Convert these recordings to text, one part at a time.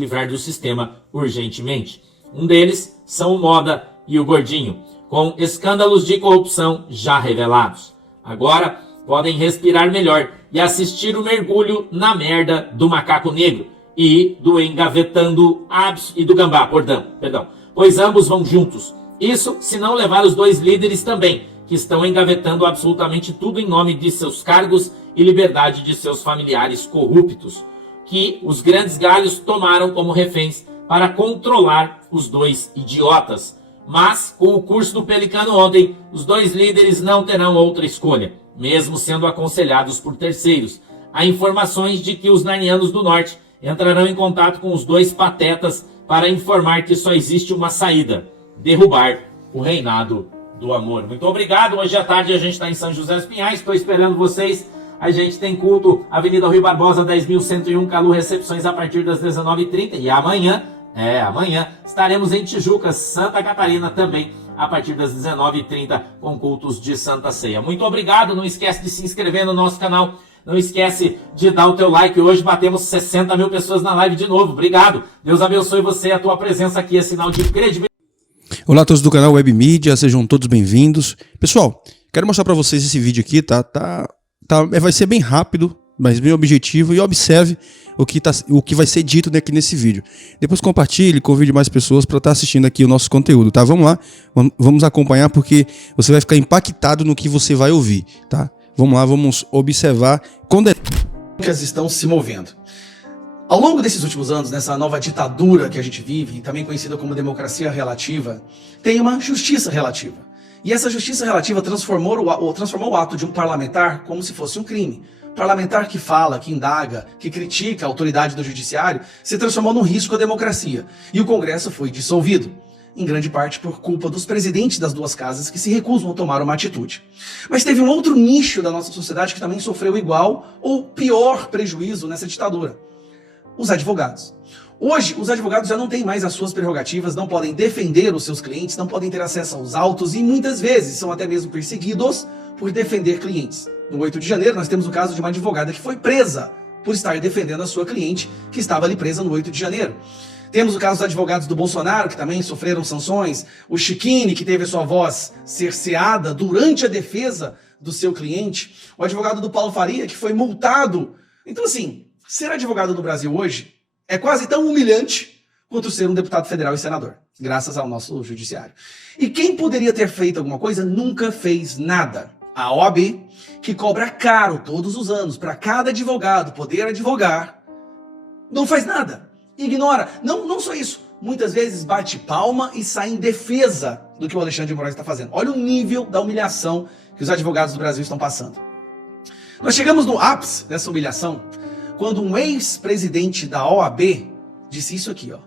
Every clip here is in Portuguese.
livrar do sistema urgentemente. Um deles são o Moda e o Gordinho, com escândalos de corrupção já revelados. Agora podem respirar melhor e assistir o mergulho na merda do macaco negro e do engavetando e do gambá, perdão, pois ambos vão juntos. Isso se não levar os dois líderes também, que estão engavetando absolutamente tudo em nome de seus cargos e liberdade de seus familiares corruptos, que os grandes galhos tomaram como reféns para controlar os dois idiotas. Mas, com o curso do Pelicano ontem, os dois líderes não terão outra escolha, mesmo sendo aconselhados por terceiros. Há informações de que os Narnianos do Norte entrarão em contato com os dois patetas para informar que só existe uma saída: derrubar o reinado do amor. Muito obrigado. Hoje à tarde a gente está em São José dos Pinhais. Estou esperando vocês. A gente tem culto Avenida Rui Barbosa, 10.101, Calu, recepções a partir das 19h30. E amanhã estaremos em Tijuca, Santa Catarina, também a partir das 19h30, com cultos de Santa Ceia. Muito obrigado. Não esquece de se inscrever no nosso canal. Não esquece de dar o teu like. Hoje batemos 60 mil pessoas na live de novo. Obrigado. Deus abençoe você. A tua presença aqui é sinal de credibilidade. Olá a todos do canal Web Mídia, sejam todos bem-vindos. Pessoal, quero mostrar para vocês esse vídeo aqui, vai ser bem rápido, mas bem objetivo, e observe o que vai ser dito aqui nesse vídeo. Depois compartilhe, convide mais pessoas para estar assistindo aqui o nosso conteúdo, tá? Vamos lá, vamos acompanhar, porque você vai ficar impactado no que você vai ouvir, tá? Vamos lá, vamos observar quando estão se movendo. Ao longo desses últimos anos, nessa nova ditadura que a gente vive, também conhecida como democracia relativa, tem uma justiça relativa. E essa justiça relativa transformou o ato de um parlamentar como se fosse um crime. Parlamentar que fala, que indaga, que critica a autoridade do judiciário, se transformou num risco à democracia. E o Congresso foi dissolvido, em grande parte por culpa dos presidentes das duas casas que se recusam a tomar uma atitude. Mas teve um outro nicho da nossa sociedade que também sofreu igual ou pior prejuízo nessa ditadura: os advogados. Hoje, os advogados já não têm mais as suas prerrogativas, não podem defender os seus clientes, não podem ter acesso aos autos e muitas vezes são até mesmo perseguidos por defender clientes. No 8 de janeiro, nós temos o caso de uma advogada que foi presa por estar defendendo a sua cliente, que estava ali presa no 8 de janeiro. Temos o caso dos advogados do Bolsonaro, que também sofreram sanções, o Chiquini, que teve a sua voz cerceada durante a defesa do seu cliente, o advogado do Paulo Faria, que foi multado. Então, assim, ser advogado no Brasil hoje é quase tão humilhante quanto ser um deputado federal e senador, graças ao nosso judiciário. E quem poderia ter feito alguma coisa nunca fez nada. A OAB, que cobra caro todos os anos para cada advogado poder advogar, não faz nada. Ignora. Não só isso. Muitas vezes bate palma e sai em defesa do que o Alexandre de Moraes está fazendo. Olha o nível da humilhação que os advogados do Brasil estão passando. Nós chegamos no ápice dessa humilhação quando um ex-presidente da OAB disse isso aqui, ó.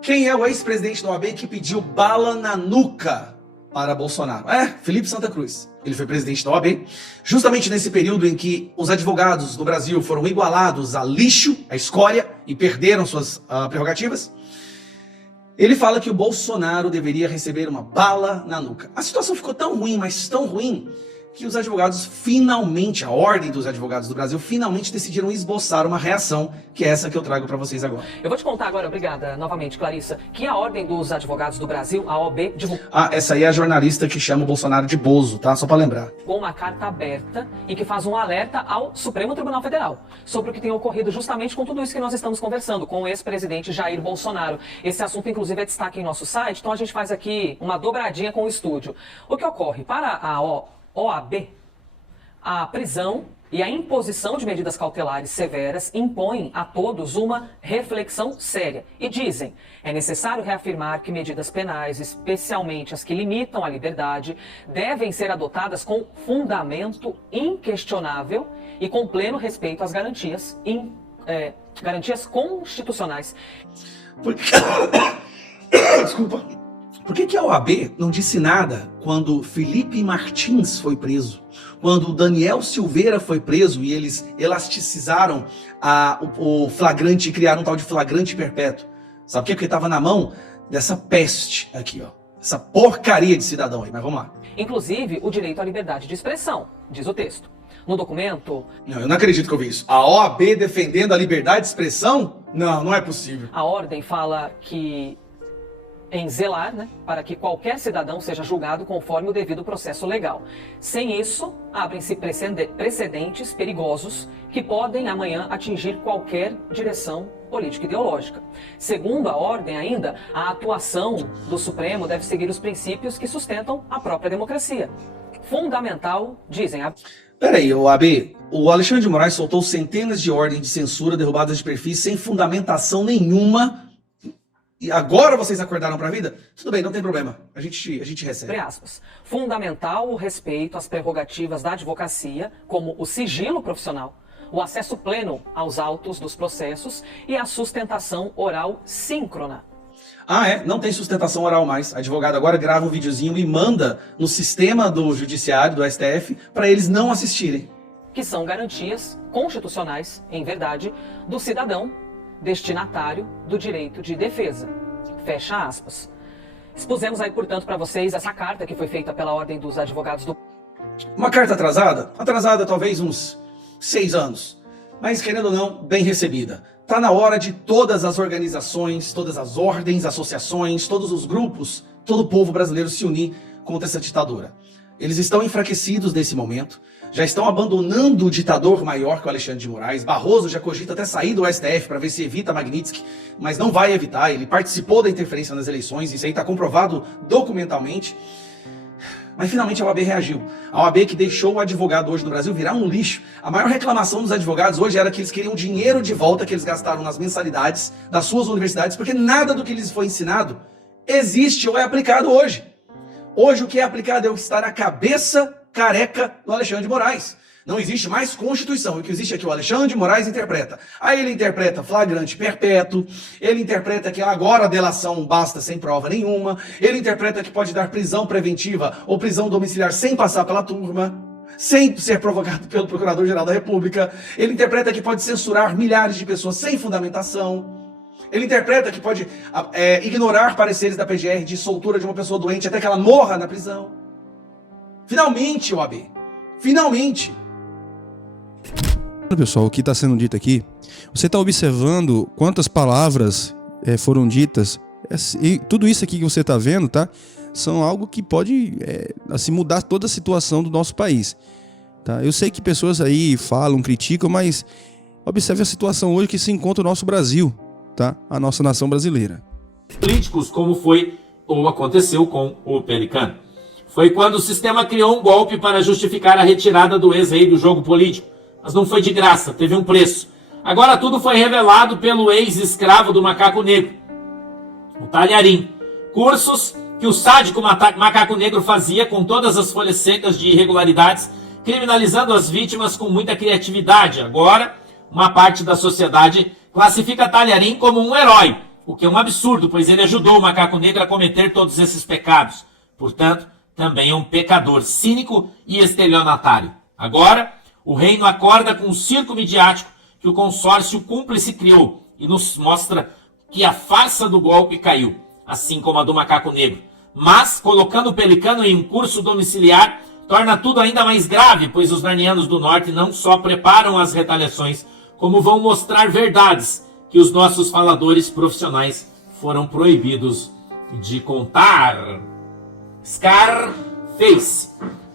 Quem é o ex-presidente da OAB que pediu bala na nuca para Bolsonaro? Felipe Santa Cruz. Ele foi presidente da OAB, justamente nesse período em que os advogados do Brasil foram igualados a lixo, a escória, e perderam suas prerrogativas. Ele fala que o Bolsonaro deveria receber uma bala na nuca. A situação ficou tão ruim, mas tão ruim, que os advogados finalmente, a ordem dos advogados do Brasil, finalmente decidiram esboçar uma reação, que é essa que eu trago para vocês agora. Eu vou te contar agora, obrigada novamente, Clarissa, que a ordem dos advogados do Brasil, a OAB, divulgou... Essa aí é a jornalista que chama o Bolsonaro de bozo, tá? Só para lembrar. Com uma carta aberta e que faz um alerta ao Supremo Tribunal Federal sobre o que tem ocorrido justamente com tudo isso que nós estamos conversando, com o ex-presidente Jair Bolsonaro. Esse assunto, inclusive, é destaque em nosso site, então a gente faz aqui uma dobradinha com o estúdio. O que ocorre? Para a OAB, a prisão e a imposição de medidas cautelares severas impõem a todos uma reflexão séria. E dizem, é necessário reafirmar que medidas penais, especialmente as que limitam a liberdade, devem ser adotadas com fundamento inquestionável e com pleno respeito às garantias constitucionais. Desculpa. Por que a OAB não disse nada quando Felipe Martins foi preso? Quando Daniel Silveira foi preso e eles elasticizaram o flagrante e criaram um tal de flagrante perpétuo? Sabe por quê? Porque estava na mão dessa peste aqui, ó. essa porcaria de cidadão aí, mas vamos lá. Inclusive o direito à liberdade de expressão, diz o texto. No documento, Não, eu não acredito que eu vi isso. A OAB defendendo a liberdade de expressão? Não, não é possível. a ordem fala que em zelar, né, para que qualquer cidadão seja julgado conforme o devido processo legal. Sem isso, abrem-se precedentes perigosos que podem amanhã atingir qualquer direção política ideológica. Segundo a ordem ainda, a atuação do Supremo deve seguir os princípios que sustentam a própria democracia. Fundamental, dizem a... Peraí, OAB, o Alexandre de Moraes soltou centenas de ordens de censura, derrubadas de perfis sem fundamentação nenhuma. E agora vocês acordaram pra vida? Tudo bem, não tem problema. A gente recebe. Abre aspas. Fundamental o respeito às prerrogativas da advocacia, como o sigilo profissional, o acesso pleno aos autos dos processos e a sustentação oral síncrona. Ah, é? Não tem sustentação oral mais. A advogada agora grava um videozinho e manda no sistema do judiciário, do STF, para eles não assistirem. Que são garantias constitucionais, em verdade, do cidadão destinatário do direito de defesa. Fecha aspas. Expusemos aí, portanto, para vocês essa carta que foi feita pela Ordem dos Advogados do... Uma carta atrasada? Atrasada talvez uns 6 anos. Mas, querendo ou não, bem recebida. Tá na hora de todas as organizações, todas as ordens, associações, todos os grupos, todo o povo brasileiro se unir contra essa ditadura. Eles estão enfraquecidos nesse momento, já estão abandonando o ditador maior que o Alexandre de Moraes. Barroso já cogita até sair do STF para ver se evita Magnitsky, mas não vai evitar. Ele participou da interferência nas eleições, isso aí está comprovado documentalmente. Mas finalmente a OAB reagiu. A OAB que deixou o advogado hoje no Brasil virar um lixo. A maior reclamação dos advogados hoje era que eles queriam dinheiro de volta que eles gastaram nas mensalidades das suas universidades, porque nada do que lhes foi ensinado existe ou é aplicado hoje. Hoje o que é aplicado é o que está na cabeça careca do Alexandre de Moraes. Não existe mais Constituição. O que existe é que o Alexandre de Moraes interpreta. Aí ele interpreta flagrante perpétuo, ele interpreta que agora a delação basta sem prova nenhuma, ele interpreta que pode dar prisão preventiva ou prisão domiciliar sem passar pela turma, sem ser provocado pelo Procurador-Geral da República, ele interpreta que pode censurar milhares de pessoas sem fundamentação, ele interpreta que pode ignorar pareceres da PGR de soltura de uma pessoa doente até que ela morra na prisão. Finalmente, OAB. Finalmente. Pessoal, o que está sendo dito aqui, você está observando quantas palavras foram ditas, e tudo isso aqui que você está vendo, tá? São algo que pode assim, mudar toda a situação do nosso país. Tá? Eu sei que pessoas aí falam, criticam, mas observe a situação hoje que se encontra o nosso Brasil, tá? A nossa nação brasileira. Políticos, como foi ou aconteceu com o Pelicano. Foi quando o sistema criou um golpe para justificar a retirada do ex-rei do jogo político. Mas não foi de graça, teve um preço. Agora tudo foi revelado pelo ex-escravo do macaco negro, o Talharim. Cursos que o sádico macaco negro fazia com todas as folhas secas de irregularidades, criminalizando as vítimas com muita criatividade. Agora, uma parte da sociedade classifica Talharim como um herói, o que é um absurdo, pois ele ajudou o macaco negro a cometer todos esses pecados. Portanto, também é um pecador cínico e estelionatário. Agora, o reino acorda com um circo midiático que o consórcio cúmplice criou e nos mostra que a farsa do golpe caiu, assim como a do macaco negro. Mas, colocando o Pelicano em um curso domiciliar, torna tudo ainda mais grave, pois os narnianos do norte não só preparam as retaliações, como vão mostrar verdades que os nossos faladores profissionais foram proibidos de contar. Scarface.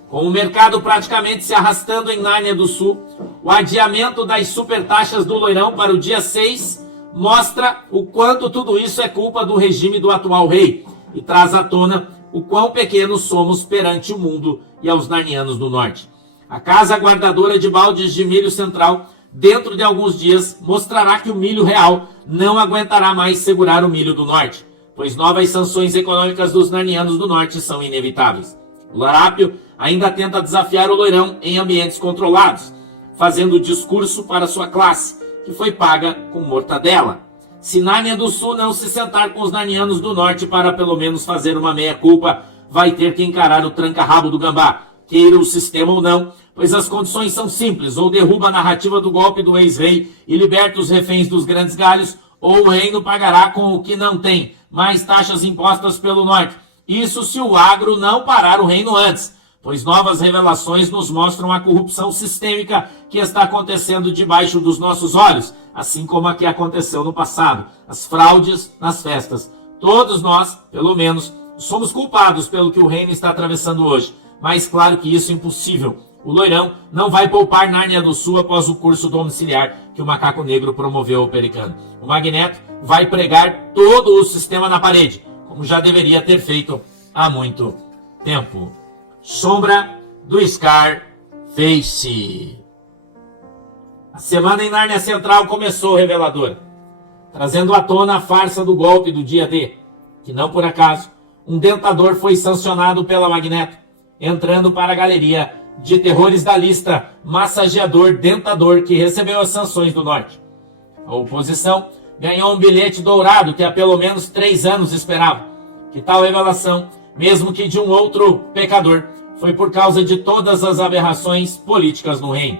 Com o mercado praticamente se arrastando em Nárnia do Sul, o adiamento das supertaxas do Loirão para o dia 6 mostra o quanto tudo isso é culpa do regime do atual rei e traz à tona o quão pequenos somos perante o mundo e aos narnianos do norte. A casa guardadora de baldes de milho central, dentro de alguns dias, mostrará que o milho real não aguentará mais segurar o milho do norte, pois novas sanções econômicas dos narnianos do norte são inevitáveis. O larápio ainda tenta desafiar o Loirão em ambientes controlados, fazendo discurso para sua classe, que foi paga com mortadela. Se Nárnia do Sul não se sentar com os narnianos do norte para pelo menos fazer uma meia-culpa, vai ter que encarar o tranca-rabo do gambá, queira o sistema ou não, pois as condições são simples: ou derruba a narrativa do golpe do ex-rei e liberta os reféns dos grandes galhos, ou o reino pagará com o que não tem, mais taxas impostas pelo norte, Isso se o agro não parar o reino antes, pois novas revelações nos mostram a corrupção sistêmica que está acontecendo debaixo dos nossos olhos, assim como a que aconteceu no passado, as fraudes nas festas. Todos nós, pelo menos, somos culpados pelo que o reino está atravessando hoje, mas claro que isso é impossível. O loirão não vai poupar Nárnia do Sul após o curso domiciliar que o macaco negro promoveu ao Pelicano. O Magneto vai pregar todo o sistema na parede, como já deveria ter feito há muito tempo. Sombra do Scarface. A semana em Nárnia Central começou reveladora, trazendo à tona a farsa do golpe do dia D, que não por acaso, um dentador foi sancionado pela Magneto, entrando para a galeria de terrores da lista Massageador Dentador, que recebeu as sanções do Norte. A oposição ganhou um bilhete dourado que há pelo menos 3 anos esperava. Que tal revelação, mesmo que de um outro pecador, foi por causa de todas as aberrações políticas no reino,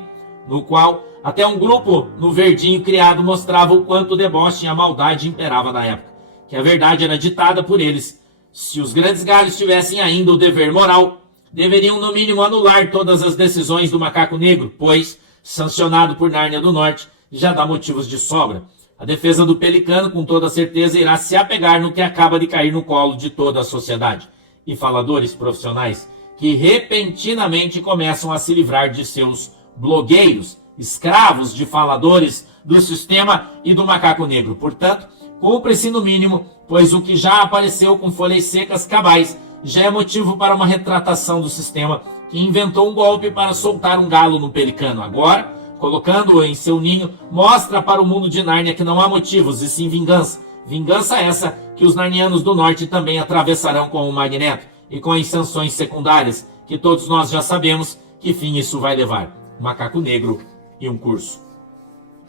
no qual até um grupo no verdinho criado mostrava o quanto o deboche e a maldade imperava na época, que a verdade era ditada por eles. Se os grandes galhos tivessem ainda o dever moral, deveriam no mínimo anular todas as decisões do macaco negro, pois, sancionado por Nárnia do Norte, já dá motivos de sobra. A defesa do Pelicano, com toda certeza, irá se apegar no que acaba de cair no colo de toda a sociedade. E faladores profissionais que repentinamente começam a se livrar de seus blogueiros, escravos de faladores do sistema e do macaco negro. Portanto, cumpre-se no mínimo, pois o que já apareceu com folhas secas cabais já é motivo para uma retratação do sistema que inventou um golpe para soltar um galo no Pelicano. Agora, colocando-o em seu ninho, mostra para o mundo de Nárnia que não há motivos, e sim vingança. Vingança essa que os narnianos do Norte também atravessarão com o Magneto e com as sanções secundárias, que todos nós já sabemos que fim isso vai levar. Um macaco negro e um curso.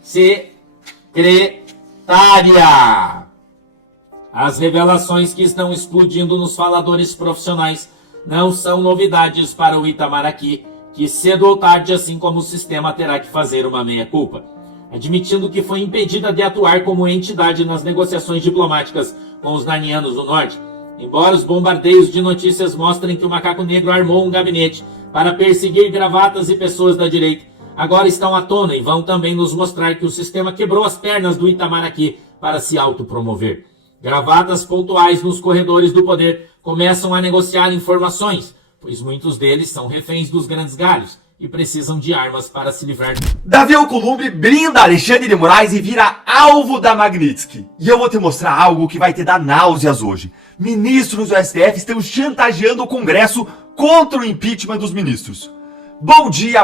Secretária. As revelações que estão explodindo nos faladores profissionais não são novidades para o Itamaraty, que cedo ou tarde, assim como o sistema, terá que fazer uma meia-culpa, admitindo que foi impedida de atuar como entidade nas negociações diplomáticas com os narnianos do Norte. Embora os bombardeios de notícias mostrem que o macaco negro armou um gabinete para perseguir gravatas e pessoas da direita, agora estão à tona e vão também nos mostrar que o sistema quebrou as pernas do Itamaraty para se autopromover. Gravatas pontuais nos corredores do poder começam a negociar informações, pois muitos deles são reféns dos grandes galhos e precisam de armas para se livrar. Davi Alcolumbre brinda Alexandre de Moraes e vira alvo da Magnitsky. E eu vou te mostrar algo que vai te dar náuseas hoje. Ministros do STF estão chantageando o Congresso contra o impeachment dos ministros. Bom dia,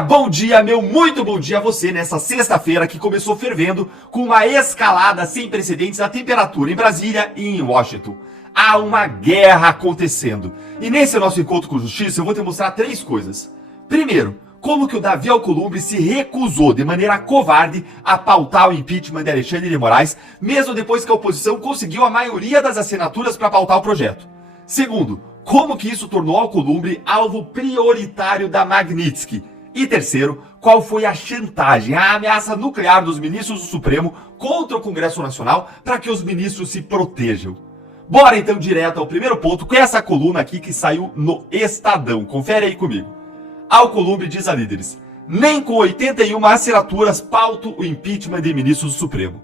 meu muito bom dia a você nessa sexta-feira que começou fervendo com uma escalada sem precedentes da temperatura em Brasília e em Washington. Há uma guerra acontecendo. E nesse nosso encontro com justiça eu vou te mostrar 3 coisas. Primeiro, como que o Davi Alcolumbre se recusou de maneira covarde a pautar o impeachment de Alexandre de Moraes, mesmo depois que a oposição conseguiu a maioria das assinaturas para pautar o projeto. Segundo, como que isso tornou Alcolumbre alvo prioritário da Magnitsky. E terceiro, qual foi a chantagem, a ameaça nuclear dos ministros do Supremo contra o Congresso Nacional para que os ministros se protejam. Bora então direto ao primeiro ponto com essa coluna aqui que saiu no Estadão. Confere aí comigo. Alcolumbre diz a líderes: nem com 81 assinaturas pauto o impeachment de ministros do Supremo.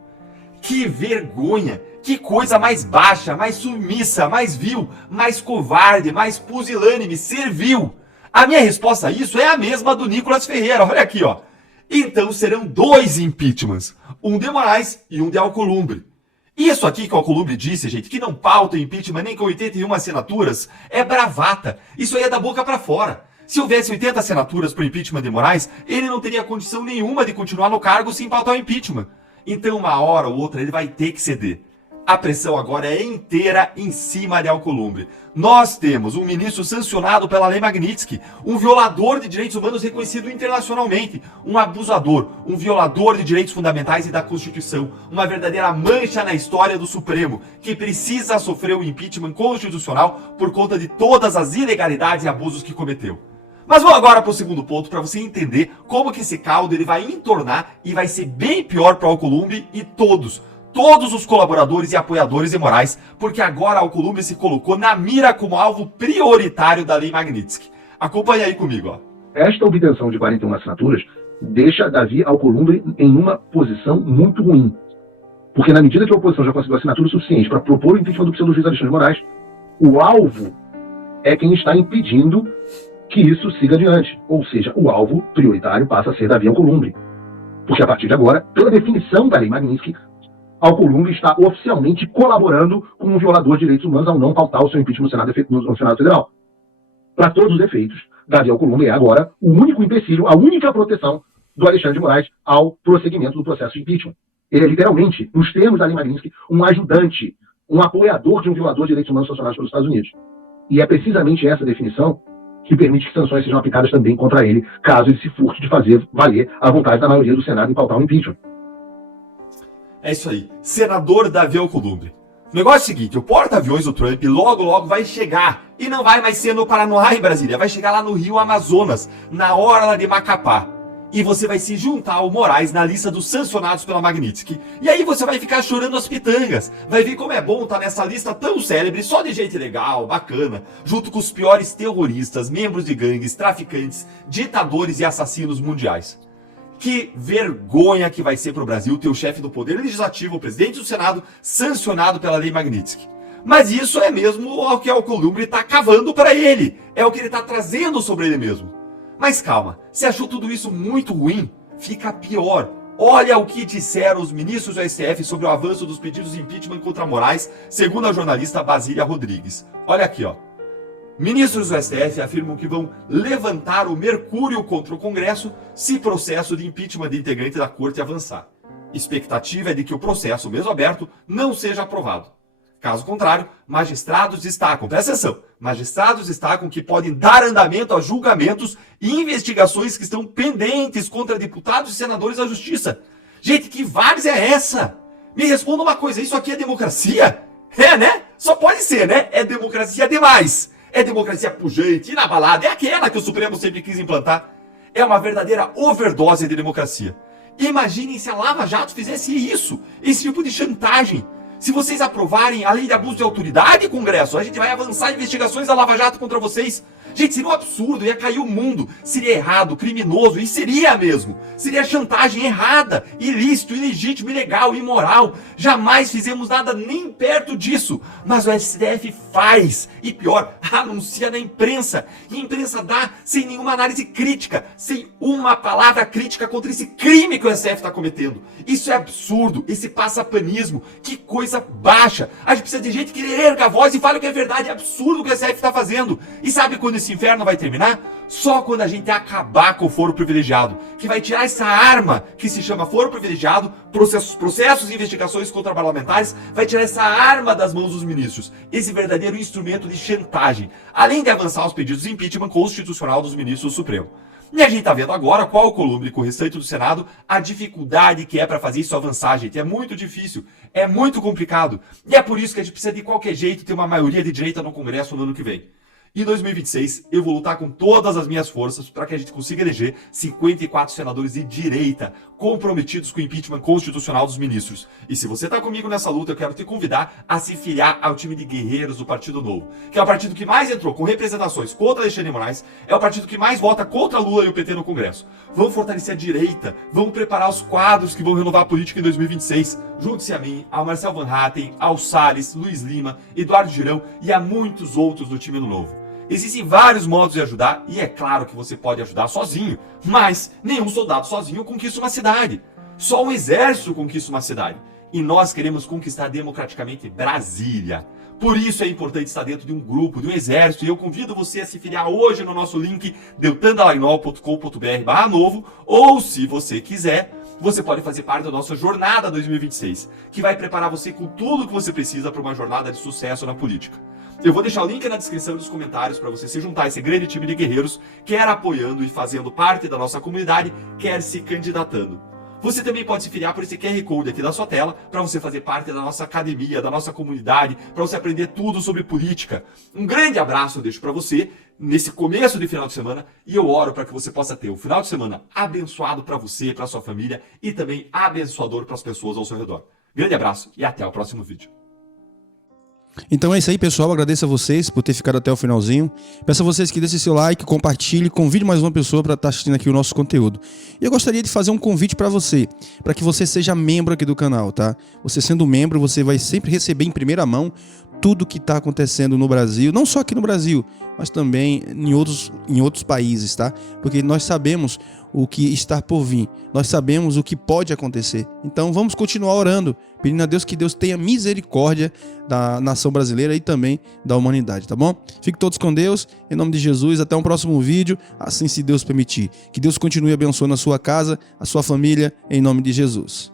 Que vergonha! Que coisa mais baixa, mais submissa, mais vil, mais covarde, mais pusilânime, servil. A minha resposta a isso é a mesma do Nicolas Ferreira, olha aqui, ó. Então serão 2 impeachments, um de Moraes e um de Alcolumbre. Isso aqui que o Alcolumbre disse, gente, que não pauta o impeachment nem com 81 assinaturas, é bravata. Isso aí é da boca pra fora. Se houvesse 80 assinaturas para o impeachment de Moraes, ele não teria condição nenhuma de continuar no cargo sem pautar o impeachment. Então, uma hora ou outra, ele vai ter que ceder. A pressão agora é inteira em cima de Alcolumbre. Nós temos um ministro sancionado pela lei Magnitsky, um violador de direitos humanos reconhecido internacionalmente, um abusador, um violador de direitos fundamentais e da Constituição, uma verdadeira mancha na história do Supremo, que precisa sofrer o impeachment constitucional por conta de todas as ilegalidades e abusos que cometeu. Mas vamos agora para o segundo ponto, para você entender como que esse caldo ele vai entornar e vai ser bem pior para o Alcolumbre e todos todos os colaboradores e apoiadores de Moraes, porque agora a Alcolumbre se colocou na mira como alvo prioritário da Lei Magnitsky. Acompanha aí comigo, ó. Esta obtenção de 41 assinaturas deixa Davi Alcolumbre em uma posição muito ruim. Porque na medida que a oposição já conseguiu assinatura suficiente para propor o impeachment do pseudo-juiz Alexandre de Moraes, o alvo é quem está impedindo que isso siga adiante. Ou seja, o alvo prioritário passa a ser Davi Alcolumbre. Porque a partir de agora, pela definição da Lei Magnitsky, Alcolumbre está oficialmente colaborando com um violador de direitos humanos ao não pautar o seu impeachment no Senado Federal. Para todos os efeitos, Davi Alcolumbre é agora o único empecilho, a única proteção do Alexandre de Moraes ao prosseguimento do processo de impeachment. Ele é literalmente, nos termos da Lei Magnitsky, um ajudante, um apoiador de um violador de direitos humanos sancionados pelos Estados Unidos. E é precisamente essa definição que permite que sanções sejam aplicadas também contra ele, caso ele se furte de fazer valer a vontade da maioria do Senado em pautar o impeachment. É isso aí, senador Davi Alcolumbre. O negócio é o seguinte, o porta-aviões do Trump logo vai chegar, e não vai mais ser no Paraná em Brasília, vai chegar lá no Rio Amazonas, na orla de Macapá. E você vai se juntar ao Moraes na lista dos sancionados pela Magnitsky. E aí você vai ficar chorando as pitangas. Vai ver como é bom estar nessa lista tão célebre, só de gente legal, bacana, junto com os piores terroristas, membros de gangues, traficantes, ditadores e assassinos mundiais. Que vergonha que vai ser para o Brasil ter o chefe do Poder Legislativo, o presidente do Senado, sancionado pela Lei Magnitsky. Mas isso é mesmo o que o Alcolumbre está cavando para ele. É o que ele está trazendo sobre ele mesmo. Mas calma, se achou tudo isso muito ruim, fica pior. Olha o que disseram os ministros do STF sobre o avanço dos pedidos de impeachment contra Moraes, segundo a jornalista Basília Rodrigues. Olha aqui, ó. Ministros do STF afirmam que vão levantar o mercúrio contra o Congresso se processo de impeachment de integrante da Corte avançar. Expectativa é de que o processo, mesmo aberto, não seja aprovado. Caso contrário, magistrados destacam, presta atenção, magistrados destacam que podem dar andamento a julgamentos e investigações que estão pendentes contra deputados e senadores da Justiça. Gente, que várzea é essa? Me responda uma coisa, isso aqui é democracia? É, né? Só pode ser, né? É democracia demais. É democracia pujante, inabalada, é aquela que o Supremo sempre quis implantar. É uma verdadeira overdose de democracia. Imaginem se a Lava Jato fizesse isso, esse tipo de chantagem. Se vocês aprovarem a lei de abuso de autoridade, Congresso, a gente vai avançar investigações da Lava Jato contra vocês. Gente, seria um absurdo, ia cair o mundo, seria errado, criminoso, e seria mesmo. Seria chantagem errada, ilícito, ilegítimo, ilegal, imoral. Jamais fizemos nada nem perto disso. Mas o STF faz, e pior, anuncia na imprensa. E a imprensa dá sem nenhuma análise crítica, sem uma palavra crítica contra esse crime que o STF está cometendo. Isso é absurdo, esse passapanismo, que coisa baixa. A gente precisa de gente que erga a voz e fale o que é verdade, é absurdo o que o STF está fazendo. E sabe quando esse inferno vai terminar? Só quando a gente acabar com o foro privilegiado, que vai tirar essa arma que se chama foro privilegiado, processos e investigações contra parlamentares, vai tirar essa arma das mãos dos ministros, esse verdadeiro instrumento de chantagem, além de avançar os pedidos de impeachment constitucional dos ministros do Supremo. E a gente tá vendo agora qual o Alcolumbre com o restante do Senado, a dificuldade que é para fazer isso avançar, gente. É muito difícil, é muito complicado. E é por isso que a gente precisa de qualquer jeito ter uma maioria de direita no Congresso no ano que vem. Em 2026, eu vou lutar com todas as minhas forças para que a gente consiga eleger 54 senadores de direita comprometidos com o impeachment constitucional dos ministros. E se você está comigo nessa luta, eu quero te convidar a se filiar ao time de guerreiros do Partido Novo, que é o partido que mais entrou com representações contra Alexandre de Moraes, é o partido que mais vota contra Lula e o PT no Congresso. Vamos fortalecer a direita, vamos preparar os quadros que vão renovar a política em 2026. Junte-se a mim, ao Marcel Van Hatten, ao Salles, Luiz Lima, Eduardo Girão e a muitos outros do time do Novo. Existem vários modos de ajudar e é claro que você pode ajudar sozinho, mas nenhum soldado sozinho conquista uma cidade. Só um exército conquista uma cidade. E nós queremos conquistar democraticamente Brasília. Por isso é importante estar dentro de um grupo, de um exército, e eu convido você a se filiar hoje no nosso link deltandalagnol.com.br/novo, ou se você quiser, você pode fazer parte da nossa Jornada 2026, que vai preparar você com tudo o que você precisa para uma jornada de sucesso na política. Eu vou deixar o link na descrição dos comentários para você se juntar a esse grande time de guerreiros, quer apoiando e fazendo parte da nossa comunidade, quer se candidatando. Você também pode se filiar por esse QR Code aqui da sua tela para você fazer parte da nossa academia, da nossa comunidade, para você aprender tudo sobre política. Um grande abraço eu deixo para você nesse começo de final de semana e eu oro para que você possa ter um final de semana abençoado para você, para sua família e também abençoador para as pessoas ao seu redor. Grande abraço e até o próximo vídeo. Então é isso aí, pessoal. Agradeço a vocês por ter ficado até o finalzinho. Peço a vocês que deixem seu like, compartilhe, convide mais uma pessoa para estar assistindo aqui o nosso conteúdo. E eu gostaria de fazer um convite para você, para que você seja membro aqui do canal, tá? Você sendo membro, você vai sempre receber em primeira mão tudo que está acontecendo no Brasil, não só aqui no Brasil, mas também em outros países, tá? Porque nós sabemos o que está por vir, nós sabemos o que pode acontecer. Então vamos continuar orando, pedindo a Deus que Deus tenha misericórdia da nação brasileira e também da humanidade, tá bom? Fiquem todos com Deus, em nome de Jesus, até um próximo vídeo, assim se Deus permitir. Que Deus continue abençoando a sua casa, a sua família, em nome de Jesus.